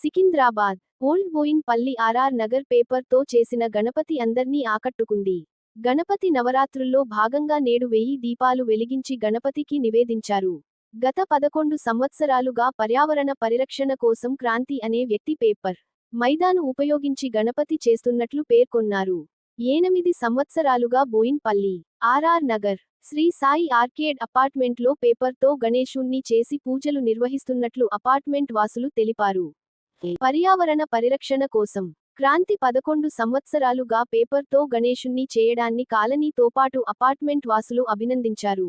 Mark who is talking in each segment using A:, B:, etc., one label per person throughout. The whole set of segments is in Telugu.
A: సికింద్రాబాద్ ఓల్డ్ బోయిన్ పల్లి ఆర్ఆర్ నగర్ పేపర్తో చేసిన గణపతి అందర్నీ ఆకట్టుకుంది. గణపతి నవరాత్రుల్లో భాగంగా నేడు వెయ్యి దీపాలు వెలిగించి గణపతికి నివేదించారు. గత పదకొండు సంవత్సరాలుగా పర్యావరణ పరిరక్షణ కోసం క్రాంతి అనే వ్యక్తి పేపర్ మైదాను ఉపయోగించి గణపతి చేస్తున్నట్లు పేర్కొన్నారు. ఎనిమిది సంవత్సరాలుగా Bowenpally RR Nagar Shri Sai arcade అపార్ట్మెంట్లో పేపర్తో గణేశుణ్ణి చేసి పూజలు నిర్వహిస్తున్నట్లు అపార్ట్మెంట్ వాసులు తెలిపారు. పర్యావరణ పరిరక్షణ కోసం క్రాంతి పదకొండు సంవత్సరాలుగా పేపర్తో గణేశుణ్ణి చేయడాన్ని కాలనీతో పాటు అపార్ట్మెంట్ వాసులు అభినందించారు.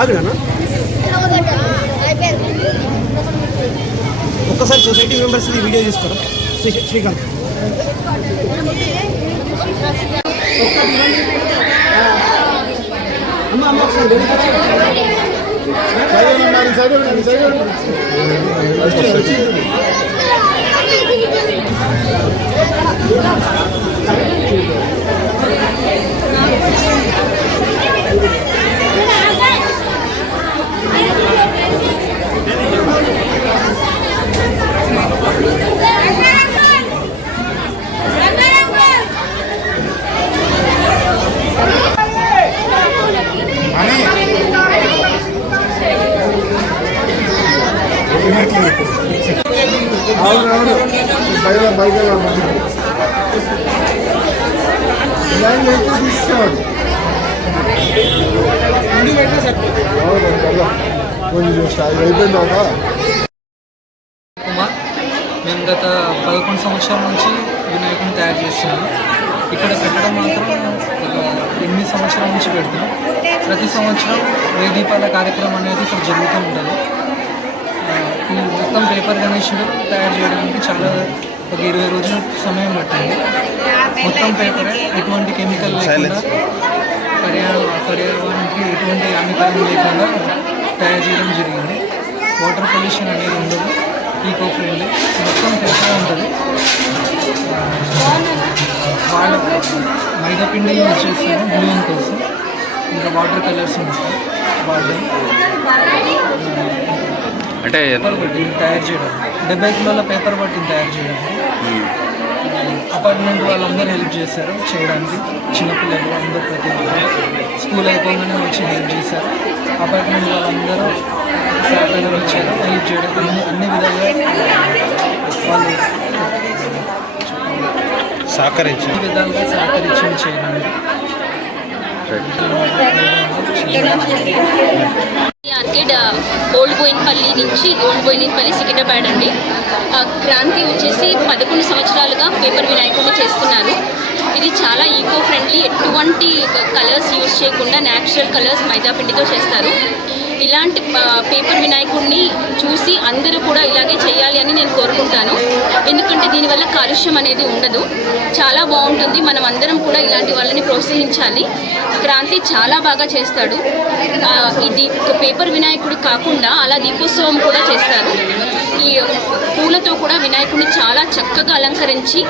B: ఆగురానా ఒక్కసారి సొసైటీ మెంబర్స్ వీడియో తీసుకోరా? శ్రీకాంత్. అమ్మ అమ్మ ఒకసారి వెనక్కి వచ్చి. వచ్చి, వచ్చి.
C: అవునవును బయట బయట ఇలాంటి కొంచెం స్టార్ట్
D: కుమార్ మేము గత పదకొండు సంవత్సరాల నుంచి వినాయకుని తయారు చేస్తున్నాము. ఇక్కడ పెట్టడం మాత్రం ఎనిమిది సంవత్సరాల నుంచి పెడుతున్నాం. ప్రతి సంవత్సరం వేదీపాల దీపాల కార్యక్రమం అనేది ఇక్కడ జరుగుతూ ఉంటుంది. మొత్తం పేపర్ గణేషుడు తయారు చేయడానికి చాలా ఒక ఇరవై రోజుల సమయం పట్టింది. మొత్తం పేపర్ ఎటువంటి కెమికల్ లేకుండా పర్యావరణ పర్యావరణానికి ఎటువంటి హానికరం లేకుండా తయారు చేయడం జరిగింది. వాటర్ పొల్యూషన్ అనేది ఉండదు. ఈకో ఫ్రెండ్లీ మొత్తం పేపర్ ఉంటుంది. వాళ్ళ మైదా పిండి యూజ్ చేస్తాను గ్లూయింగ్ కోసం. ఇంకా వాటర్ కలర్స్ ఉంటాయి. వాళ్ళు
E: అంటే
D: తయారు చేయడం. డెబ్బై కిలోల పేపర్ బట్టిని తయారు చేయడం. అపార్ట్మెంట్ వాళ్ళందరూ హెల్ప్ చేశారు చేయడానికి. చిన్నపిల్లలు అందరూ ప్రతి స్కూల్ అయిపోగానే వచ్చి హెల్ప్ చేశారు. అపార్ట్మెంట్ వాళ్ళందరూ సహకారం ఇచ్చారు. హెల్ప్ చేయడం అన్ని అన్ని విధాలుగా వాళ్ళు
E: సహకరించి
D: అన్ని విధాలుగా సహకరించింది చేయడానికి.
F: ఆర్కిడ్ ఓల్డ్ బోయిన్పల్లి నుంచి ఓల్డ్ బోయిన్పల్లి సికింద్రాబాద్ అండి. క్రాంతి వచ్చేసి పదకొండు సంవత్సరాలుగా పేపర్ వినాయకుడిని చేస్తున్నారు. ఇది చాలా ఈకో ఫ్రెండ్లీ ఎటువంటి కలర్స్ యూజ్ చేయకుండా న్యాచురల్ కలర్స్ మైదాపిండితో చేస్తారు. ఇలాంటి పేపర్ వినాయకుడిని చూసి అందరూ కూడా ఇలాగే చేయాలి అని నేను కోరుకుంటాను. ఎందుకంటే దీనివల్ల కాలుష్యం అనేది ఉండదు. చాలా బాగుంటుంది. మనం అందరం కూడా ఇలాంటి వాళ్ళని ప్రోత్సహించాలి. క్రాంతి చాలా బాగా చేస్తాడు. ఇది పే పేపర్ వినాయకుడు కాకుండా అలా దీపోత్సవం కూడా చేస్తారు. ఈ పూలతో కూడా వినాయకుడిని చాలా చక్కగా అలంకరించి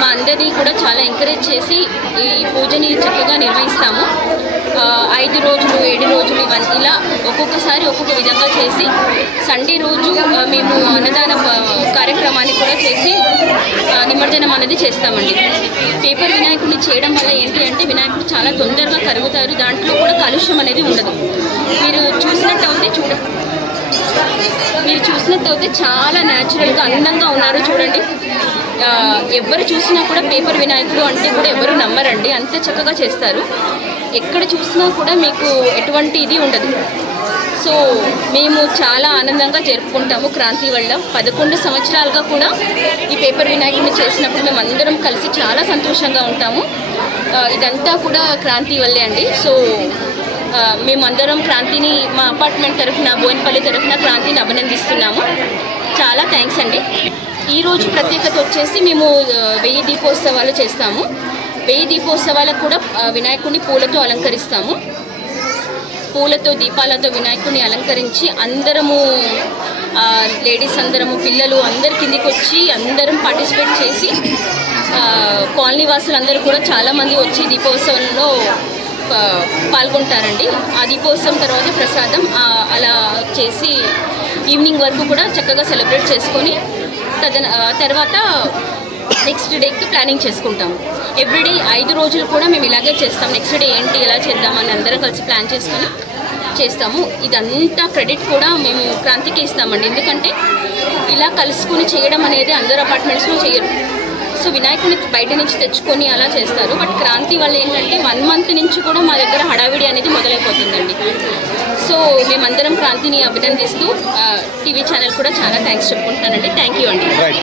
F: మా అందరినీ కూడా చాలా ఎంకరేజ్ చేసి ఈ పూజని చక్కగా నిర్వహిస్తాము. ఐదు రోజులు ఏడు రోజులు ఇవన్నీ ఇలా ఒక్కొక్కసారి ఒక్కొక్క విధంగా చేసి సండే రోజు మేము అన్నదాన కార్యక్రమాన్ని కూడా చేసి నిమజ్జనం అనేది చేస్తామండి. పేపర్ వినాయకుడిని చేయడం వల్ల ఏంటి అంటే వినాయకుడు చాలా తొందరగా కరుగుతారు దాంట్లో కూడా కాలుష్యం అనేది ఉండదు. మీరు చూసినట్టయితే చూడ మీరు చూసినట్టయితే చాలా న్యాచురల్గా అందంగా ఉన్నారు చూడండి. ఎవరు చూసినా కూడా పేపర్ వినాయకుడు అంటే కూడా ఎవరు నమ్మరండి. అంత చక్కగా చేస్తారు. ఎక్కడ చూసినా కూడా మీకు ఎటువంటి ఇది ఉండదు. సో మేము చాలా ఆనందంగా జరుపుకుంటాము క్రాంతి వల్ల. పదకొండు సంవత్సరాలుగా కూడా ఈ పేపర్ వినాయకుడిని చేసినప్పుడు మేము అందరం కలిసి చాలా సంతోషంగా ఉంటాము. ఇదంతా కూడా క్రాంతి వల్లే అండి. సో మేమందరం క్రాంతిని మా అపార్ట్మెంట్ తరఫున బోయినపల్లి తరఫున క్రాంతిని అభినందిస్తున్నాము. చాలా థ్యాంక్స్ అండి. ఈరోజు ప్రత్యేకత వచ్చేసి మేము వెయ్యి దీపోత్సవాలు చేస్తాము. వెయ్యి దీపోత్సవాలకు కూడా వినాయకుడిని పూలతో అలంకరిస్తాము. పూలతో దీపాలతో వినాయకుడిని అలంకరించి అందరము లేడీస్ అందరము పిల్లలు అందరి కిందికి వచ్చి అందరం పార్టిసిపేట్ చేసి కాలనీ వాసులందరూ కూడా చాలామంది వచ్చి దీపోత్సవంలో పాల్గొంటారండి. ఆ దీపోత్సవం తర్వాత ప్రసాదం అలా చేసి ఈవినింగ్ వరకు కూడా చక్కగా సెలబ్రేట్ చేసుకొని తదన తర్వాత నెక్స్ట్ డేకి ప్లానింగ్ చేసుకుంటాం ఎవ్రీడే ఐదు రోజులు కూడా మేము ఇలాగే చేస్తాం. నెక్స్ట్ డే ఏంటి ఎలా చేద్దామని అందరం కలిసి ప్లాన్ చేసుకొని చేస్తాము. ఇదంతా క్రెడిట్ కూడా మేము క్రాంతికి ఇస్తామండి. ఎందుకంటే ఇలా కలుసుకొని చేయడం అనేది అందరు అపార్ట్మెంట్స్లో చేయరు. సో వినాయకుని బయట నుంచి తెచ్చుకొని అలా చేస్తారు. బట్ క్రాంతి వల్ల ఏంటంటే వన్ మంత్ నుంచి కూడా మా దగ్గర హడావిడి అనేది మొదలైపోతుందండి. సో మేమందరం క్రాంతిని అభినందిస్తూ టీవీ ఛానల్ కూడా చాలా థ్యాంక్స్ చెప్పుకుంటున్నానండి. థ్యాంక్ యూ అండి.